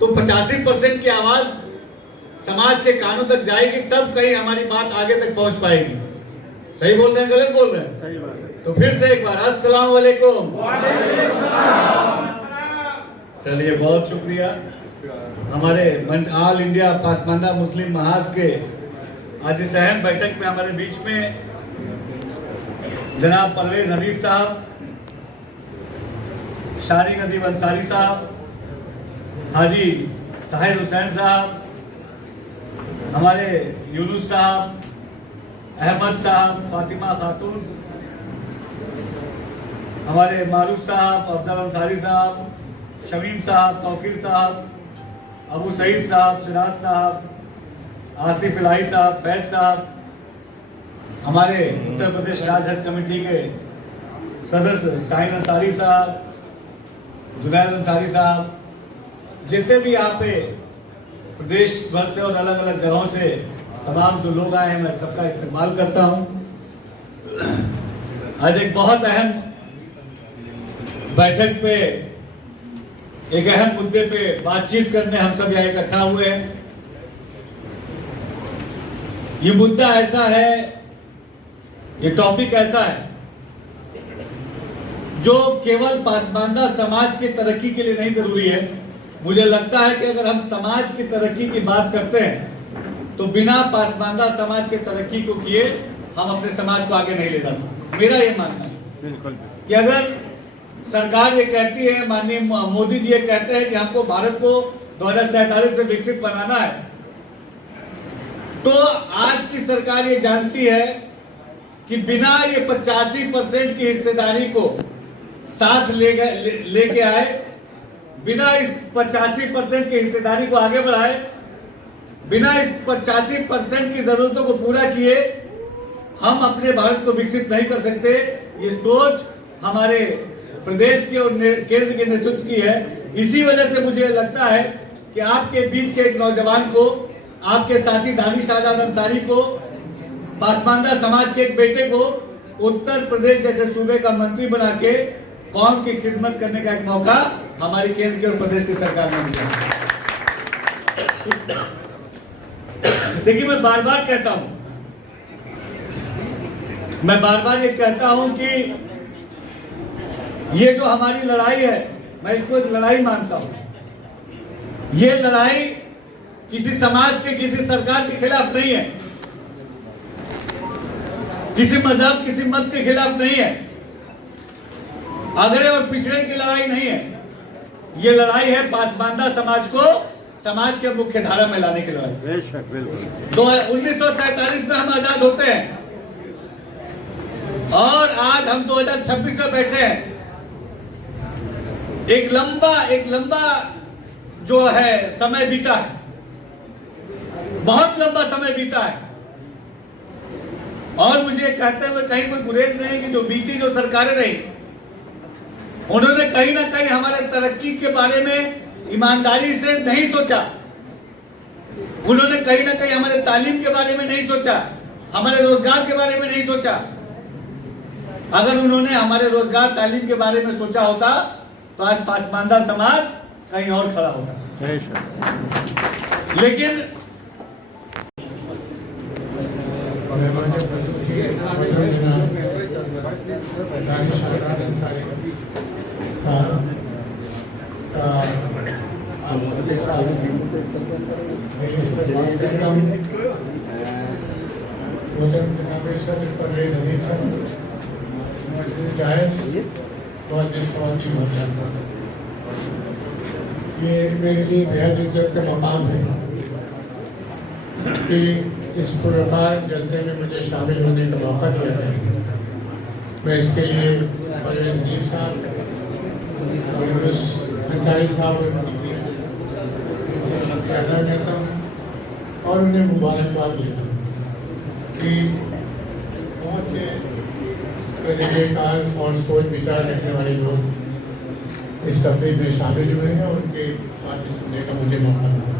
तो 85% की आवाज समाज के कानों तक जाएगी, तब कहीं हमारी बात आगे तक पहुंच पाएगी। सही बोल रहे हैं, गलत बोल रहे हैं? सही बात है। तो फिर से एक बार अस्सलाम वालेकुम। चलिए, बहुत शुक्रिया। हमारे मंच ऑल इंडिया पासमानदा मुस्लिम महाज के आज इस अहम बैठक में हमारे बीच में जनाब परवेज हनीफ साहब, शारिक अदीब अंसारी साहब, हाजी ताहिर हुसैन साहब, हमारे यूनुस साहब, अहमद साहब, फातिमा खातून, हमारे मारूफ साहब, अफजल अंसारी साहब, शमीम साहब, तौकीर साहब, अबू सईद साहब, सिराज साहब, आसिफ इलाही साहब, फैज साहब, हमारे उत्तर प्रदेश राज्य हज कमेटी के सदस्य शाहीन अंसारी साहब, जुनैद अंसारी साहब, जितने भी यहाँ पे प्रदेश भर से और अलग अलग जगहों से तमाम जो लोग आए हैं, मैं सबका इस्तेमाल करता हूँ। आज एक बहुत अहम बैठक पे, एक अहम मुद्दे पे बातचीत करने हम सब यहाँ इकट्ठा हुए हैं। ये मुद्दा ऐसा है, ये टॉपिक ऐसा है जो केवल पासमानदा समाज की तरक्की के लिए नहीं जरूरी है। मुझे लगता है कि अगर हम समाज की तरक्की की बात करते हैं तो बिना पासमानदा समाज के तरक्की को किए हम अपने समाज को आगे नहीं ले जा सकते। मेरा ये मानना है बिल्कुल कि अगर सरकार ये कहती है, माननीय मोदी जी ये कहते हैं कि हमको भारत को 2047 में विकसित बनाना है, तो आज की सरकार ये जानती है कि बिना ये 85% की हिस्सेदारी को साथ लेके आए, बिना इस 85% की हिस्सेदारी को आगे बढ़ाए, बिना इस 85% की जरूरतों को पूरा किए हम अपने भारत को विकसित नहीं कर सकते। ये सोच हमारे प्रदेश के और केंद्र के नेतृत्व की है। इसी वजह से मुझे लगता है कि आपके बीच के एक नौजवान को, आपके साथी दानिश आजाद अंसारी को, पासमानदा समाज के एक बेटे को उत्तर प्रदेश जैसे सूबे का मंत्री बना के कौम की खिदमत करने का एक मौका हमारी केंद्र की और प्रदेश की सरकार ने दिया। देखिए, मैं बार बार कहता हूं, मैं बार बार ये कहता हूं कि ये जो हमारी लड़ाई है, मैं इसको एक लड़ाई मानता हूं। ये लड़ाई किसी समाज के, किसी सरकार के खिलाफ नहीं है, किसी मजहब, किसी मत के खिलाफ नहीं है, अगड़े और पिछड़े की लड़ाई नहीं है। ये लड़ाई है पासमानदा समाज को समाज के मुख्य धारा में लाने की लड़ाई। बेशक, बिल्कुल। 1947 में हम आजाद होते हैं और आज हम 2026 में बैठे हैं। एक लंबा जो है समय बीता है, बहुत लंबा समय बीता है। और मुझे कहते हुए कहीं कोई गुरेज नहीं कि जो बीती जो सरकारें रही, उन्होंने कहीं ना कहीं हमारे तरक्की के बारे में ईमानदारी से नहीं सोचा। उन्होंने कहीं ना कहीं हमारे तालीम के बारे में नहीं सोचा, हमारे रोजगार के बारे में नहीं सोचा। अगर उन्होंने हमारे रोजगार, तालीम के बारे में सोचा होता तो आज पासमानदा समाज कहीं और खड़ा होता। लेकिन ये मेरे लिए बेहद इज्जत का मकाम है कि इस पुरस्कार जलसे में मुझे शामिल होने का मौका दिया गया। मैं इसके लिए परवेज हनीफ साहब, यूनुस अंसारी साहब कहना चाहता हूँ और उन्हें मुबारकबाद देता हूँ कि बहुत से तरीक़ेकार और सोच विचार रखने वाले लोग इस तकरीब में शामिल हुए हैं और उनके बातें सुनने का मुझे मौका मिला।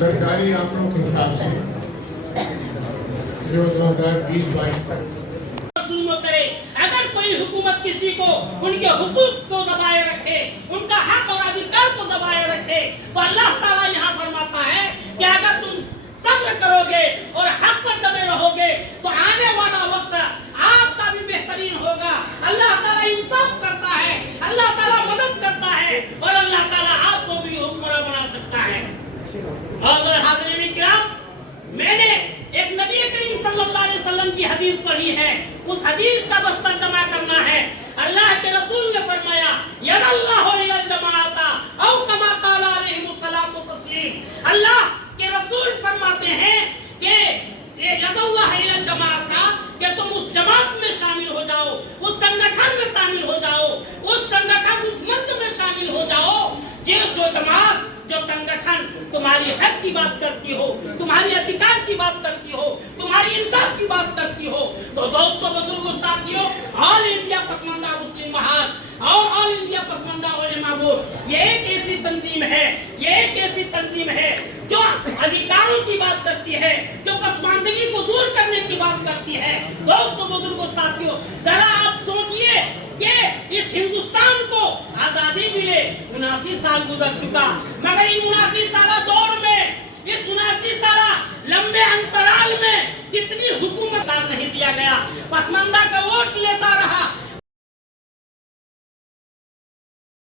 सरकारी आंकड़ों के हिसाब से जो 2020-22 तक करे, अगर कोई हुकूमत किसी को उनके हुकूक को दबाए रखे, उनका हक और अधिकार करोगे और हक पर जमे रहोगे तो आने वाला वक्त आपका भी बेहतरीन होगा। अल्लाह ताला इंसाफ करता है, अल्लाह ताला मदद करता है और अल्लाह ताला आपको भी हुक्मरान बना सकता है। और हाज़रीन किराम, मैंने एक नबी करीम सल्लल्लाहु अलैहि वसल्लम की हदीस पढ़ी है, उस हदीस का बस तर्जुमा करना है। अल्लाह के रसूल ने फरमाया यदल्लाहु इलल जमाअता औ कमा क़ाल अलैहिस्सलातु तस्लीम। अल्लाह के रसूल फरमाते हैं कि यदल्लाहु इलल जमाअता, कि तुम उस जमात में शामिल हो जाओ, उस संगठन में शामिल हो जाओ, उस संगठन उस मंच में शामिल हो जाओ जो जमात जो संगठन तुम्हारी हक की बात करती हो, तुम्हारी अधिकार की बात करती हो, तुम्हारी इंसाफ की बात करती हो। तो दोस्तों, बुजुर्गों, साथियों, ऑल इंडिया पसमानदा मुस्लिम महाज और ऑल इंडिया पसमानदा उलेमा बोर्ड ये एक ऐसी तंजीम है, ये एक ऐसी तंजीम है जो अधिकारों की बात करती है, जो पसमानदगी को दूर करने की बात करती है। दोस्तों, बुजुर्गों, साथियों, जरा आप सोचिए कि इस हिंदुस्तान को आजादी मिले 79 साल गुजर चुका, मगर इन 79 साल दौर में, इस 79 साल लंबे अंतराल में कितनी हुकूमत नहीं दिया गया। पसमानदा